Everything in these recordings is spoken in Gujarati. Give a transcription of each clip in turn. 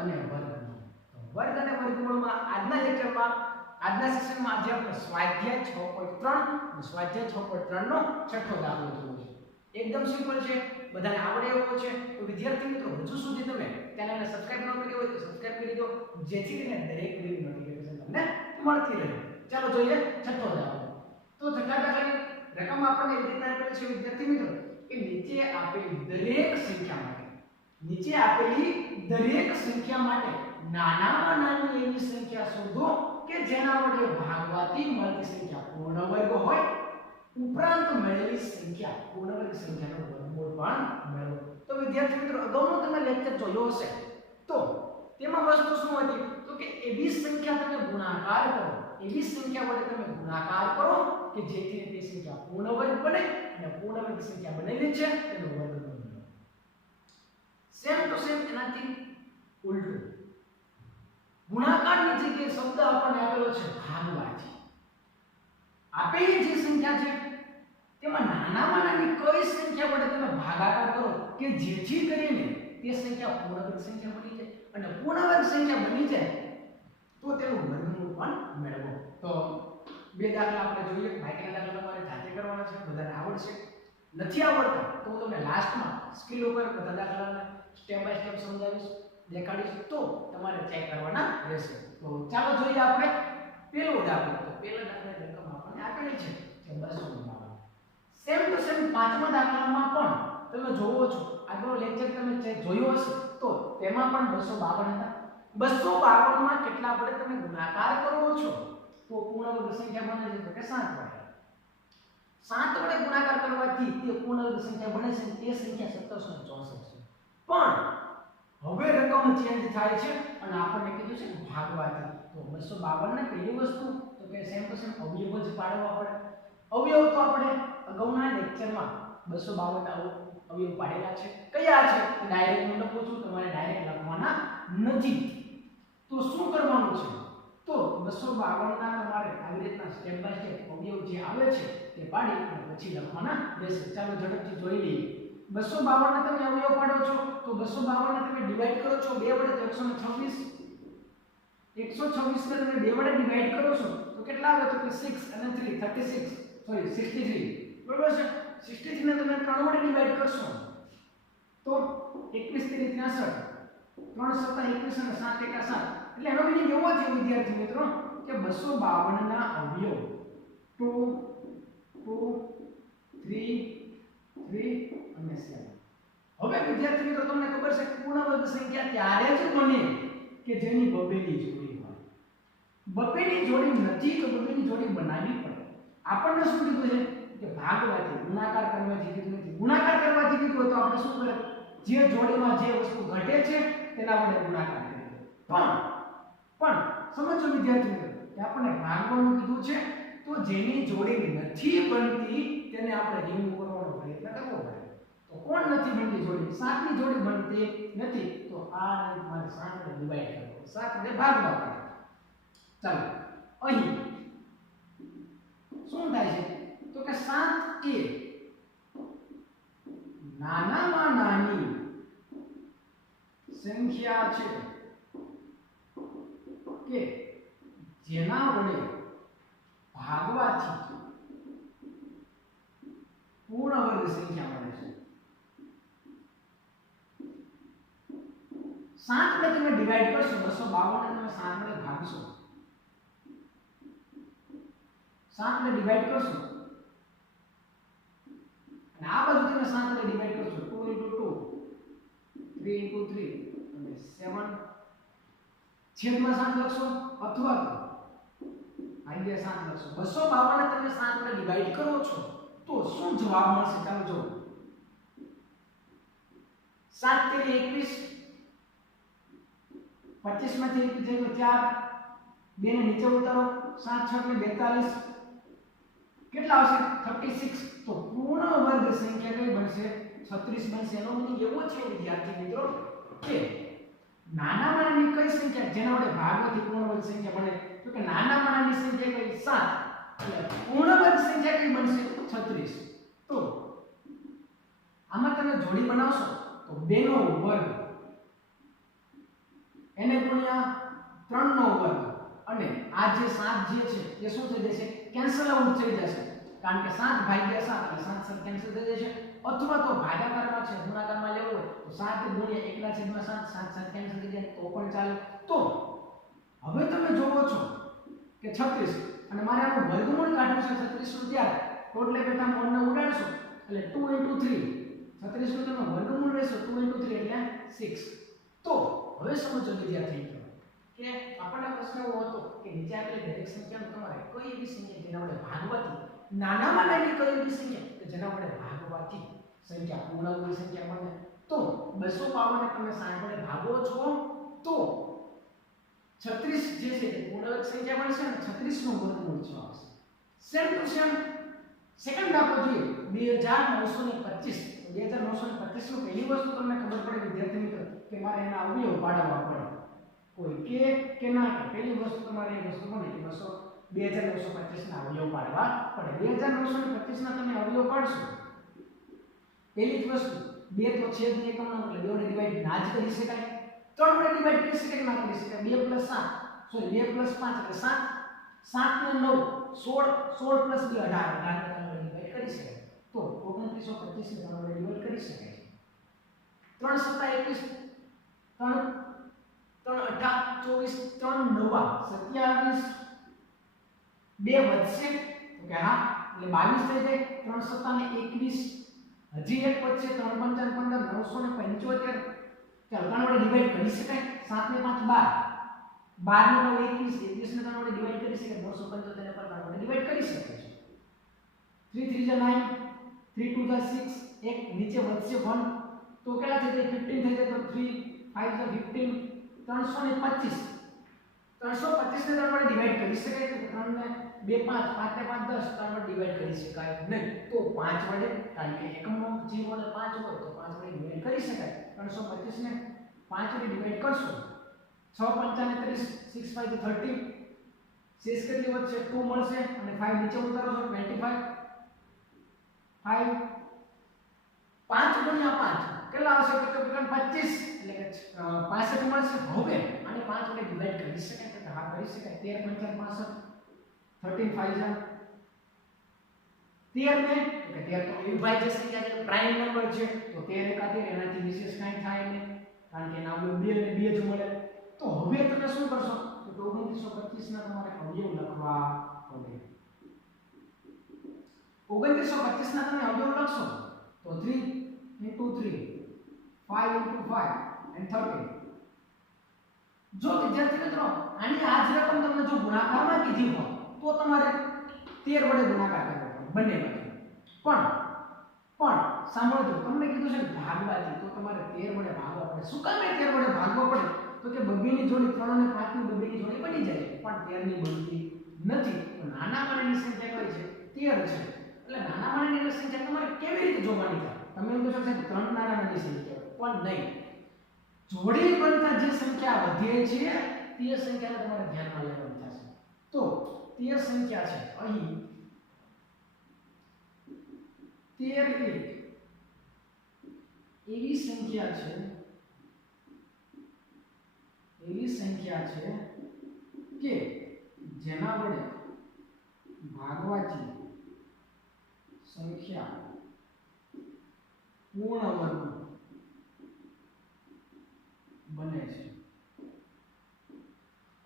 અને વર્ગમૂળ. તો વર્ગ અને વર્ગમૂળમાં આજના લેક્ચરમાં, આજના સેશનમાં આજે આપણે સ્વાધ્યાય 6.3 અને સ્વાધ્યાય 6.3 નો છઠ્ઠો દાખલો જોવો છે. એકદમ સિમ્પલ છે, બધાને આવડે એવો છે. તો વિદ્યાર્થી મિત્રો, હજુ સુધી તમે ચેનલને સબસ્ક્રાઇબ ન કરી હોય તો સબસ્ક્રાઇબ કરી દો, જેથી કરીને દરેક વિડિયો નોટિફિકેશન તમને મળતી રહે. ચાલો જોઈએ છઠ્ઠો દાખલો. તો છઠ્ઠા દાખલાની રકમ આપણને એ રીતના આપેલી છે, વિદ્યાર્થી મિત્રો, કે નીચે આપેલી દરેક સંખ્યા નીચે આપેલી દરેક સંખ્યા માટે નાનામાં નાની એવી સંખ્યા શોધો કે જેના વડે ભાગવાથી મળતી સંખ્યા પૂર્ણ વર્ગ હોય. ઉપરાંત મળેલી સંખ્યા પૂર્ણ વર્ગ સંખ્યાનો વર્ગમૂળ પણ મેળવો તો વિદ્યાર્થી મિત્રો, અગાઉનો તમે લેક્ચર જોયો હશે. તો તેમાં વસ્તુ શું હતી? તો કે એવી સંખ્યા તમે ગુણાકાર કરો. એવી સંખ્યા વડે તમે ગુણાકાર કરો કે જેથી તે સંખ્યા પૂર્ણ વર્ગ બને અને પૂર્ણ વર્ગ સંખ્યા બનેલી છે, તેનો મેળવો સેમ ટુ સેમ એનાથી ઉલટું. ગુણાકારની જગ્યાએ શબ્દ આપણને આપેલો છે ભાગવાથી આપેલી જે સંખ્યા છે, તેમાં નાનામાં નાની કઈ સંખ્યા વડે તમે ભાગાકાર કરો કે જેથી કરીને તે સંખ્યા પૂર્ણવર્ગ સંખ્યા બની જાય. અને પૂર્ણવર્ગ સંખ્યા બની જાય, તો તેનું વર્ગમૂળ પણ મેળવો. તો બે દાખલા આપણે જોઈએ, બાકીના દાખલા તમારે જાતે કરવાના છે, બધાને આવડશે. નથી આવડતા, તો હું તમને લાસ્ટમાં સ્કિલ ઉપર બધા દાખલાને સ્ટેપ બાય સ્ટેપ સમજાવીશ, દેખાડીશ તો તમારે ચેક કરવાના રહેશે. તો ચાલો જોઈએ આપણે પેલું દાખલો તો પેલા દાખલાની રકમ આપણને આપેલી છે, જે 252 સેમ ટુ સેમ પાંચમા દાખલામાં પણ તમે જોવો છો આગળ લેક્ચર તમે જોયો હશે, તો તેમાં પણ 252 હતા. 252 માં કેટલા વડે તમે ગુણાકાર કરો છો? તો પૂર્ણાંક સંખ્યા બને છે, તો કે 7 વડે. 7 વડે ગુણાકાર કરવાથી તે પૂર્ણાંક સંખ્યા બને છે તે સંખ્યા 1764 છે પણ હવે રકમ ચેન્જ થાય છે અને આપણને કીધું છે કે ભાગવાથી. તો 252 ને પહેલી વસ્તુ તો કે સેમ ટુ સેમ અવયવ જ પાડવા પડે. અવયવ તો આપણે અગાઉના લેક્ચરમાં 252 ના અવયવ પાડેલા છે. કયા છે? ડાયરેક્ટ હું લખું છું, તમારે ડાયરેક્ટ લખવાના નથી. તો શું કરવાનું છે? તો 252 ના તમારે આવી રીતના સ્ટેપ બાય સ્ટેપ અવયવ જે આવે છે તે પાડી અને પછી લખવાના રહેશે. ચાલો ઝડપથી જોઈ લઈએ. 252 ના તમે અવયવ પાડો છો, તો 252 ને તમે ડિવાઈડ કરો છો, બે વડે તો 126 126 ને તમે બે વડે ડિવાઈડ કરો છો, તો કેટલા આવે? તો કે સિક્સ અને 3 36 સોરી 63 બરોબર છે? 63 ને તમે ત્રણ વડે ડિવાઈડ કરશો, તો 21 3 63 3 સત્તા 21 અને સાત એકા સાત. એટલે એનો મીનિંગ એવો છે, વિદ્યાર્થી મિત્રો, કે 252 ના અવયવ. 2 2 3 3 અને 7 હવે વિદ્યાર્થી મિત્રો, તમને ખબર છે પૂર્ણવર્ગ સંખ્યા ત્યારે જ બને કે જેની બબેની જોડી હોય. બબેની જોડી નથી તો બબેની જોડી બનાવવી પડે. આપણને શું કીધું છે? કે ભાગવાથી, ગુણાકાર કરવાથી કીધું નથી. ગુણાકાર કરવાથી કીધું તો આપણે શું કરે? જે જોડીમાં જે વસ્તુ ઘટે છે, તેના વડે ગુણાકાર કરે પણ પણ સમજો વિદ્યાર્થી મિત્રો, કે આપણને ભાગવાનું કીધું છે, તો જેની જોડી નથી બનતી, તેને આપણે રિમૂવ કરવો પડે. તો કોણ નથી બનતી જોડી? સાતની જોડી બનતી નથી. તો આ મારે સાતને ડિવાઈડ કરવો સાતને ભાગવા પડે. ચાલો, અહીં શું થાય છે? તો કે સાત એ નાનામાં નાની સંખ્યા છે કે જેના વડે ભાગવાથી વર્ગ સંખ્યા મળે છે. સાત વડે તમે ડિવાઈડ કરશો, બસો બાવન ને તમે સાત વડે ભાગશો. સાત ને ડિવાઈડ કરશો. અને આ બાજુ તમે સાત ને ડિવાઈડ કરશો two into two three into three અને સેવન છેદમાં સાત લખશો, અથવા તો આઈડિયા સાત લખશો. બસો બાવન તમે સાત ને ડિવાઈડ કરો છો. તો શું જવાબ મળશે ચાલો જો સાત તેરી એકવીસ. પચીસમાંથી જઈને ચાર. બે ને નીચે ઉતારો. સાત, છ ને બેતાલીસ. કેટલા આવશે? Thirty six. તો પૂર્ણ વર્ગ સંખ્યા કઈ બનશે? છત્રીસ બનશે. એનો મીનિંગ એવો છે વિદ્યાર્થી મિત્રો કે નાનામાં નાની કઈ સંખ્યા? જેના વડે ભાગવાથી પૂર્ણ વર્ગ સંખ્યા બને તો કે નાનામાં નાની સંખ્યા કઈ? સાત. પૂર્ણ વર્ગ સંખ્યા કઈ બનશે છત્રીસ. તો આમાં તમે જોડી બનાવશો તો 2 નો વર્ગ, એને ગુણ્યા ત્રણનો વર્ગ, અને આ જે સાત જે છે, એ શું થઈ જશે? કેન્સલ આઉટ થઈ જશે. કારણ કે સાત ભાગ્યા સાત, એટલે સાત સાત કેન્સલ થઈ જશે. અથવા તો ભાગાકારમાં છે, ગુણાકારમાં લેવું હોય, તો સાત ગુણ્યા એકના છેદમાં સાત સાત સાત કેન્સલ થઈ જાય તો પણ ચાલે. તો હવે તમે જોવો છો કે 36 અને મારે આનું વર્ગમૂળ કાઢવું છે 36 નું ત્યારે. તો એટલે બેટા મોડને ઉડાડશો. એટલે 2 3 36 નું તમે વર્ગમૂળ લેશો 2 3 એટલે 6 તો હવે સમજો વિદ્યાર્થી કે આપણને પ્રશ્ન એવો હતો કે નીચે આપેલી દરેક સંખ્યાનો તમારે કોઈ એવી સંખ્યા જેના વડે ભાગવાથી, નાનામાં નાની કોઈ એવી સંખ્યા કે જેના વડે ભાગવાથી સંખ્યા પૂર્ણાંકની સંખ્યા મળે. તો 252 ને તમે 60 વડે ભાગો છો, તો 36 જે છે તે પૂર્ણાંક સંખ્યા બનશે અને 36 નું વર્ગમૂળ છ. આવશે સેમ ક્વેશ્ચન સેકન્ડ દાખલો જોઈએ 2925 2925 નું પહેલી વસ્તુ તમને ખબર પડે વિદ્યાર્થી મિત્રો કે મારે એના અવયવ પાડવા પડે. કોઈ કે કે ના કે પહેલી વસ્તુ તમારે એ વસ્તુ બને કે બસો બે હજાર નવસો પચીસ ના અવયવ પાડવા પડે. બે હજાર નવસો પચીસ ના તમે અવયવ પાડશો. પહેલી જ વસ્તુ બે તો છે જ નહીં એકમ એટલે બે ને ડિવાઈડ ના જ કરી શકાય. ત્રણ વડે ડિવાઈડ કરી શકાય કે ના કરી શકાય. બે પ્લસ સાત. સોરી બે પ્લસ પાંચ એટલે સાત. સાત ને નવ. સોળ સોળ પ્લસ બે અઢાર. અઢાર ને ત્રણ વડે ડિવાઈડ કરી શકાય. તો ઓગણત્રીસો પચીસ ને ત્રણ વડે ડિવાઈડ કરી શકાય. છે ત્રણ સત્તા એકવીસ, ત્રણ ત્રણ અઢાર, ચોવીસ, ત્રણ નવા. સત્યાવીસ, બે વધશે. તો કે હા, એટલે બાવીસ થઈ જાય. ત્રણ સત્તા ને એકવીસ. હજી એક વધશે. ત્રણ પંચાવન, પંદર, નવસો ને પંચોતેર. ત્રણ વડે ડિવાઈડ કરી શકાય? સાત ને પાંચ બાર. બાર ને નવ એકવીસ એકવીસ ને ત્રણ વડે ડિવાઈડ કરી શકાય. બસો પંચોતેર ને પણ વડે ડિવાઈડ કરી શકાય છે. થ્રી થ્રી જા નાઇન થ્રી ટુ જા સિક્સ એક નીચે વધશે વન તો કેટલા થઈ જાય? ફિફ્ટીન થઈ જાય તો થ્રી ફાઈવ જા ફિફ્ટીન ત્રણસો ને પચીસ. ત્રણસો પચીસ ને ત્રણ વડે ડિવાઈડ કરી શકાય? તો ત્રણ ને બે પાંચ પાંચ ને પાંચ દસ, ત્રણ વડે ડિવાઈડ કરી શકાય નહીં. તો પાંચ વડે કારણ કે એકમનો જે વડે પાંચ હોય તો પાંચ વડે ડિવાઈડ કરી શકાય. ત્રણસો પચીસ ને પાંચ વડે ડિવાઈડ કરશો. છ પંચાને ત્રીસ સિક્સ ફાઈવ થર્ટી શેષ કેટલી વધશે? ટુ મળશે અને ફાઈવ નીચે ઉતારો છો ટ્વેન્ટી ફાઈવ ફાઈવ પાંચ ગુણ્યા પાંચ. કેટલા આવશે? તો કે પચીસ. એટલે કે પાસઠ મળશે. હવે આને પાંચ વડે ડિવાઈડ કરી શકાય કે હા કરી શકાય? તેર પંચાવન પાસઠ. થર્ટીન ફાઈવ જા તેર ને કે તેર તો વિભાજ્ય સંખ્યા છે પ્રાઇમ નંબર છે. તો તેર એકા કાંઈ થાય નહીં. કારણ કે એના અવયવ બે અને બે જ મળે. તો હવે તમે શું કરશો? તો પચીસ ના તમારે અવયવ લખવા પડે. ઓગણત્રીસો પચીસ ના તમે અવયવ લખશો, તો three into three five into five and thirty જો વિદ્યાર્થી મિત્રો, આની આ જ રકમ તમને જો ગુણાકારમાં કીધી હોય, તો તમારે 13 વડે ગુણાકાર કરવો પડે, બંને પણ પણ સાંભળજો. તમને કીધું છે ભાગવાથી, તો તમારે તેર વડે ભાગવા પડે. શું કામ તેર વડે ભાગવા પડે? તો કે બબ્બીની જોડી ત્રણ અને પાંચની બબ્બીની જોડી બની જાય. પણ તેરની બનતી નથી. તો નાના માણસની સંખ્યા કઈ છે? તેર છે. એટલે નાના માણસની સંખ્યા તમારે કેવી રીતે જોવાની થાય? તમે એમ કહો છો કે ત્રણ નાના નાની સંખ્યા પણ નહીં. જોડી બનતા જે સંખ્યા વધે છે, તે સંખ્યાને તમારે ધ્યાનમાં લેવાની થશે. તો તે સંખ્યા છે. અહીં તેર એક. એવી સંખ્યા છે, એવી સંખ્યા છે કે જેના વડે ભાગવાથી સંખ્યા પૂર્ણ વર્ગ બને છે.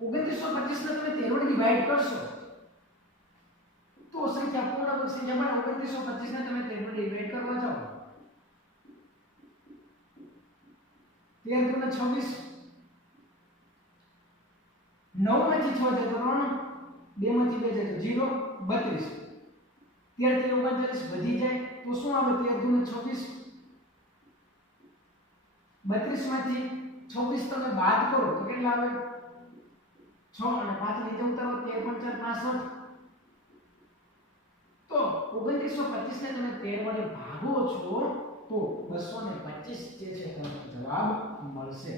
ઓગણત્રીસો પચીસ ને તમે તેર ડિવાઈડ કરશો, તો સંખ્યા પૂર્ણ વર્ગ સંખ્યા બને ઓગણત્રીસો પચીસ ને તમે તેર ડિવાઈડ કરવા જાઓ તેર ગુણ્યા છવ્વીસ. નવમાંથી છ જાય ત્રણ બે માંથી બે જાય તો જીરો, બત્રીસ. તેરથી ઓગણચાલીસ વધી જાય તો શું આવે? તેર ગુણ્યા છવ્વીસ. બત્રીસમાંથી છવ્વીસ તમે બાદ કરો તો કેટલા આવે? છ અને પાંચ નીચે ઉતારો તેર પંચાવન પાસઠ. તો ઓગણત્રીસો પચીસ ને તમે તેર વડે ભાગો છો તો બસો ને પચીસ જે છે તમને જવાબ મળશે.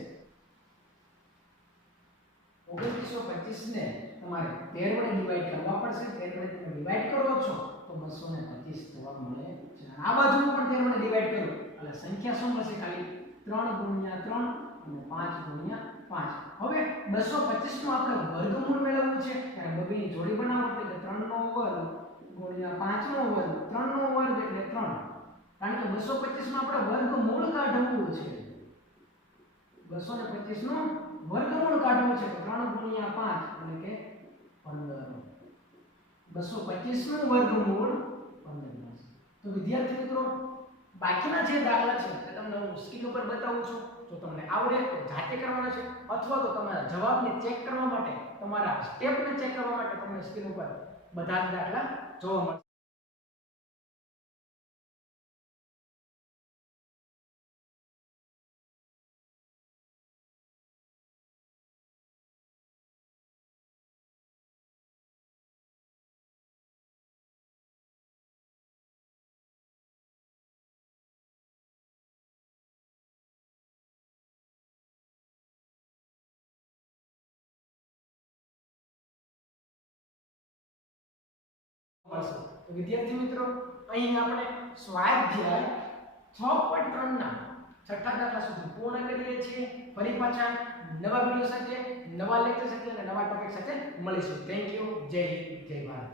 ઓગણીસો પચીસ ને તમારે તેર વડે ડિવાઈડ કરવા પડશે. તેર વડે તમે ડિવાઈડ કરો છો, તો બસો ને પચીસ જવાબ મળે છે. આ બાજુ પણ તેર વડે ડિવાઈડ કરો. એટલે સંખ્યા શું મળશે ખાલી? ત્રણ ગુણ્યા ત્રણ અને પાંચ ગુણ્યા પાંચ. હવે બસો પચીસનું આપણે વર્ગમૂળ મેળવવું છે. ત્યારે બબીની જોડી બનાવો. એટલે કે ત્રણ નો વર્ગ ગુણ્યા પાંચ નો વર્ગ ત્રણ નો વર્ગ એટલે ત્રણ. કારણ કે બસો પચીસમાં આપણે વર્ગમૂળ કાઢવું છે. બસો ને પચીસનું વર્ગમૂળ કાઢવું છે ત્રણ ગુણ્યા પાંચ એટલે કે પંદર. બસો પચીસનું વર્ગમૂળ પંદર તો વિદ્યાર્થી મિત્રો, બાકીના જે દાખલા છે તે તમને હું સ્ક્રીન ઉપર બતાવું છું. જો તમને આવડે તો જાતે કરવાના છે, અથવા તો તમારા જવાબને ચેક કરવા માટે, તમારા સ્ટેપને ચેક કરવા માટે તમને સ્ક્રીન ઉપર બધા જ દાખલા જોવા મળશે. મળશે તો વિદ્યાર્થી મિત્રો, અહીં આપણે સ્વાધ્યાય છ પોઈન્ટ ત્રણના છઠ્ઠા દાખલા સુધી પૂર્ણ કરીએ છીએ. ફરી પાછા નવા વિડિયો સાથે, નવા લેક્ચર સાથે અને નવા ટોપિક સાથે મળીશું. થેન્ક યુ જય હિન્દ, જય ભારત.